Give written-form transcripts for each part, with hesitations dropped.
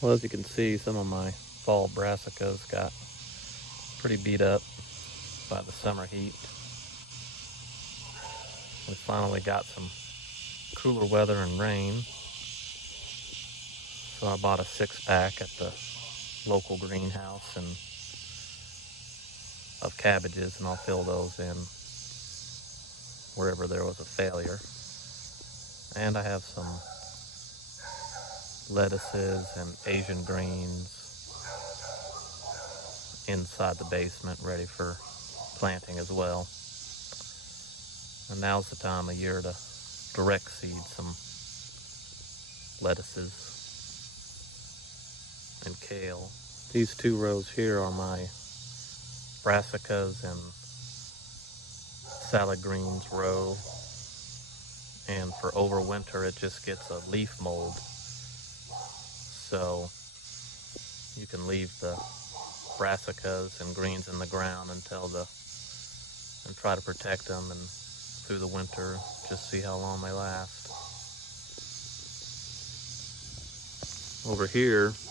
Well, as you can see, some of my fall brassicas got pretty beat up by the summer heat. We finally got some cooler weather and rain, so I bought a 6-pack at the local greenhouse and of cabbages, and I'll fill those in wherever there was a failure. And I have some lettuces and Asian greens inside the basement ready for planting as well. And now's the time of year to direct seed some lettuces and kale. These 2 rows here are my brassicas and salad greens row, and for overwinter it just gets a leaf mold, so you can leave the brassicas and greens in the ground and try to protect them and through the winter, just see how long they last. Over here, it's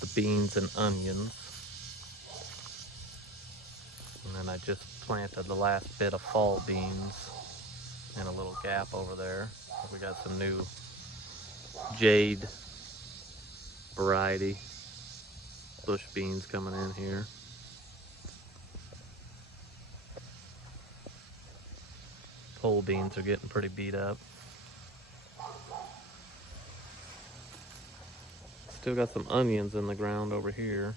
the beans and onions, and then I just planted the last bit of fall beans in a little gap over there. We got some new jade variety bush beans coming in here. Pole beans are getting pretty beat up. Still got some onions in the ground over here.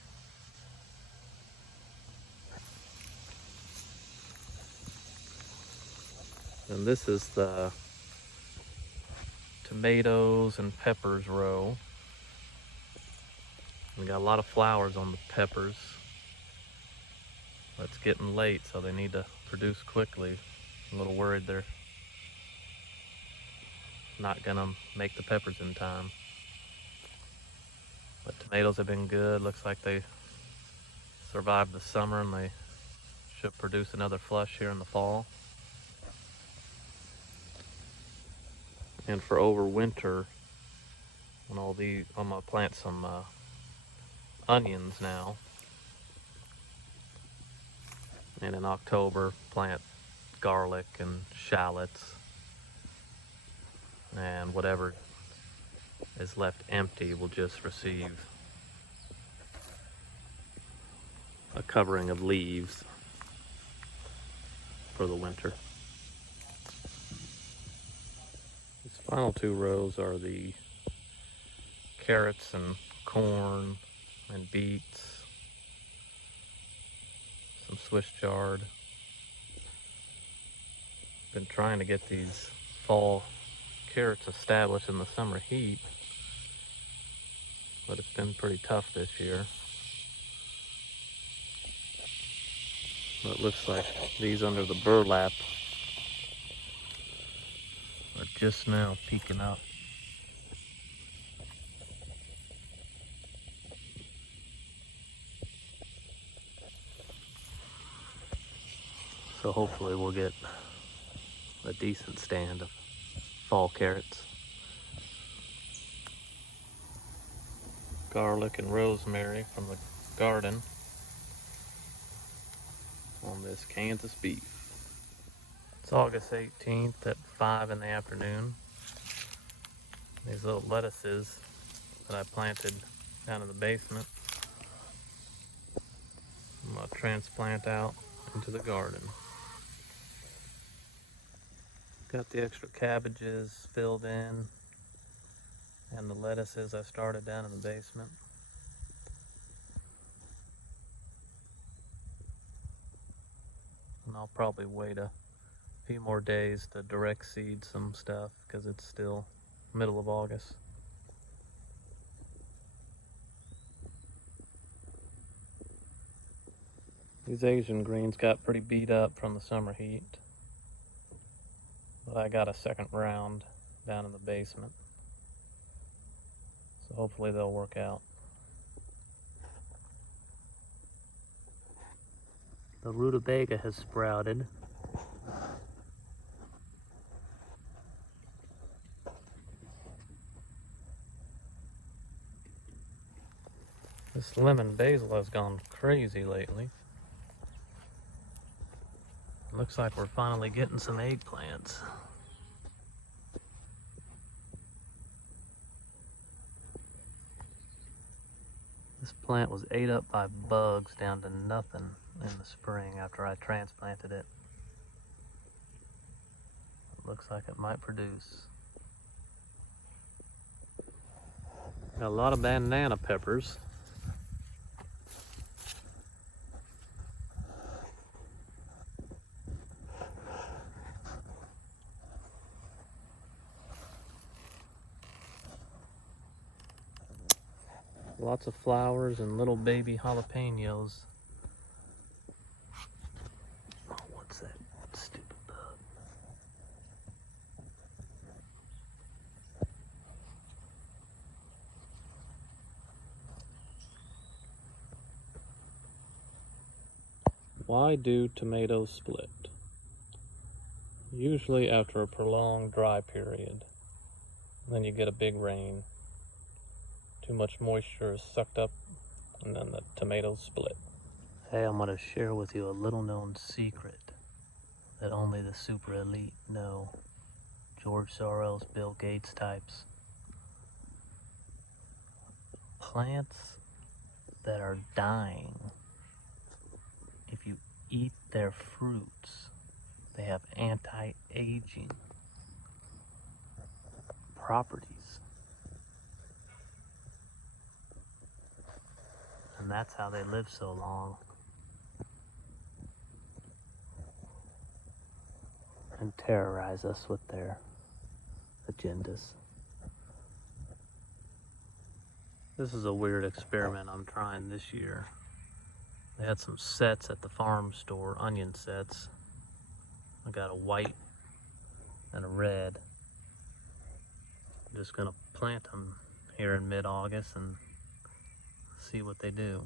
And this is the tomatoes and peppers row. We got a lot of flowers on the peppers. But it's getting late, so they need to produce quickly. I'm a little worried they're not gonna make the peppers in time. But tomatoes have been good. Looks like they survived the summer and they should produce another flush here in the fall. And for overwinter, I'm gonna plant some onions now. And in October, plant garlic and shallots. And whatever is left empty will just receive a covering of leaves for the winter. These final 2 rows are the carrots and corn and beets, some Swiss chard. Been trying to get these fall carrots established in the summer heat, but it's been pretty tough this year. But it looks like these under the burlap are just now peeking up. So hopefully we'll get a decent stand of fall carrots. Garlic and rosemary from the garden on this Kansas beef. It's August 18th at 5 in the afternoon. These little lettuces that I planted down in the basement, I'm gonna transplant out into the garden. Got the extra cabbages filled in and the lettuces I started down in the basement. And I'll probably wait a few more days to direct seed some stuff because it's still middle of August. These Asian greens got pretty beat up from the summer heat, but I got a second round down in the basement, so hopefully they'll work out. The rutabaga has sprouted. This lemon basil has gone crazy lately. Looks like we're finally getting some eggplants. This plant was ate up by bugs down to nothing in the spring after I transplanted it. It looks like it might produce. Got a lot of banana peppers. Lots of flowers and little baby jalapenos. Oh, what's that stupid bug? Why do tomatoes split? Usually after a prolonged dry period. Then you get a big rain. Too much moisture is sucked up, and then the tomatoes split. Hey, I'm going to share with you a little known secret that only the super elite know. George Soros, Bill Gates types. Plants that are dying, if you eat their fruits, they have anti-aging properties. And that's how they live so long. And terrorize us with their agendas. This is a weird experiment I'm trying this year. They had some sets at the farm store, onion sets. I got a white and a red. I'm just gonna plant them here in mid-August and see what they do.